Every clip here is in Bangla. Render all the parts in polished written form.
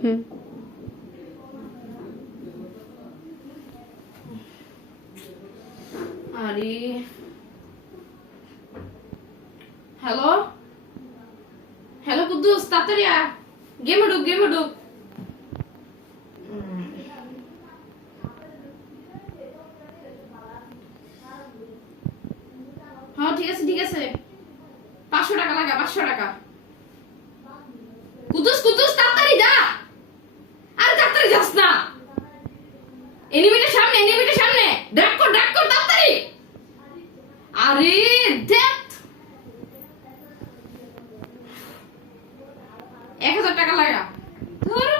হুম। আরে হ্যালো হ্যালো কুদ্দুস, তাড়াতাড়ি আ, গেমে ঢুক। হ্যাঁ ঠিক আছে 500 টাকা লাগা, 500 টাকা। কুদ্দুস তাড়াতাড়ি যা, আরে তাড়াতাড়ি যাস না, এনিমিটার সামনে ড্রাগ কর তাড়াতাড়ি। আরে দেখ 1000 টাকা লাগা, ধর।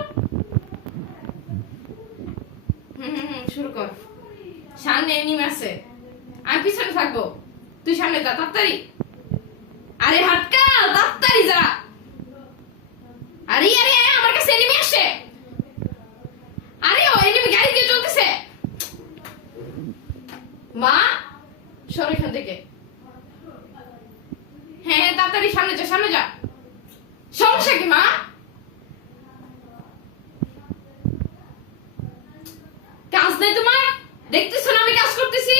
শুরু কর। সামনে এনিমি আছে, আমি পিছনে থাকবো, তুই সামনে যা তাড়াতাড়ি। আরে হাটকা, তাড়াতাড়ি যা। আরে আমার কাছে এনিমি আসছে। আরে ও এনিমি গাড়ি দিয়ে চলতেছে। মা সর এখান থেকে। হ্যাঁ তাড়াতাড়ি সামনে যা। সমস্যা কি মা? কাজ নেই তোমার? দেখতেছো না আমি কাজ করতেছি?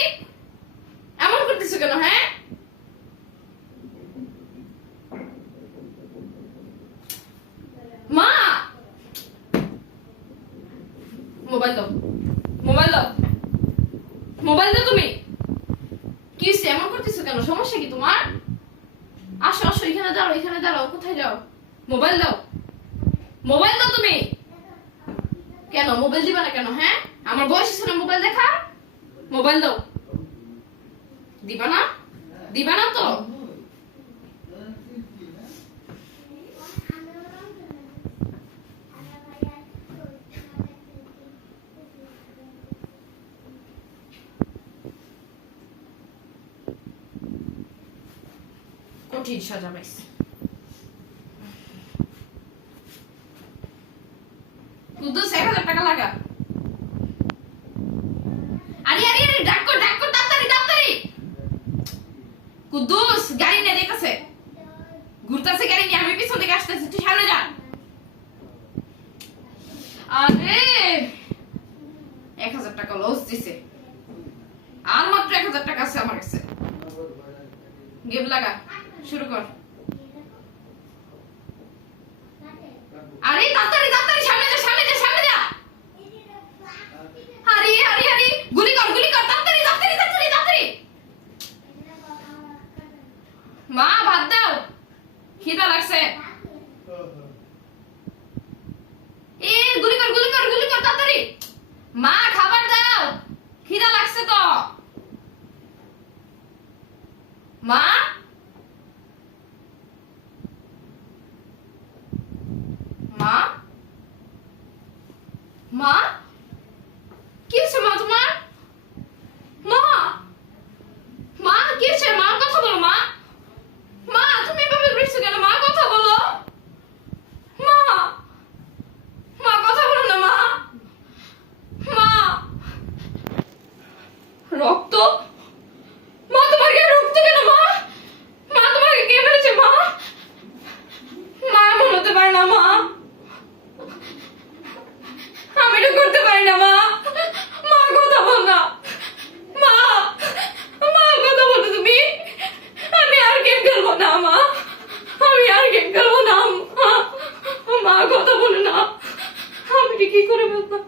এমন করতেছো কেন? হ্যাঁ মা, মোবাইল দাও তুমি। কি হইছে? এমন করতেছো কেন? সমস্যা কি তোমার? আসো এখানে দাঁড়াও। কোথায় যাও? মোবাইল দাও তুমি। কেন মোবাইল দিবা না কেন? হ্যাঁ আমার বয়স আছে না মোবাইল দেখা? মোবাইল দাও। দিবা না তো? কঠিন সাজা পাইছে। কুদ্দুস 1000 টাকা লাগা। আরে ডাক কর তাড়াতাড়ি। কুদ্দুস গাড়ি নিয়ে দেখতেছে, ঘুরতেছে গাড়ি নিয়ে, আমি পিছন থেকে আসতেছি, তুই সামনে যা। আরে 1000 টাকা লস দিছে, আর মাত্র 1000 টাকা আছে আমার কাছে। গেম লাগা, শুরু কর। আরে তাড়াতাড়ি সামনে যা। আরে গুলি কর তাড়াতাড়ি। মা ভাত দাও, খিদা লাগছে। গুলি কর তাড়াতাড়ি। মা খাবার দাও, খিদা লাগছে তো। মা কি হচ্ছে মা তোমার? মা কি হচ্ছে? মা কথা বলো। মা তুমি এভাবে করছো কেন? মা কথা বলো। মা কথা বলো না। মা রক্ত। মা তোমার গায়ে রক্ত কেন? মা তোমাকে কে মেরেছে? মা এমন হতে পারে না। মা আমি এটা করতে পারি না। মা কথা বল না। মা কথা বলো তুমি। আমি আর গেম খেলবো না। মা কথা বলো না। আমি কি করে বলতাম?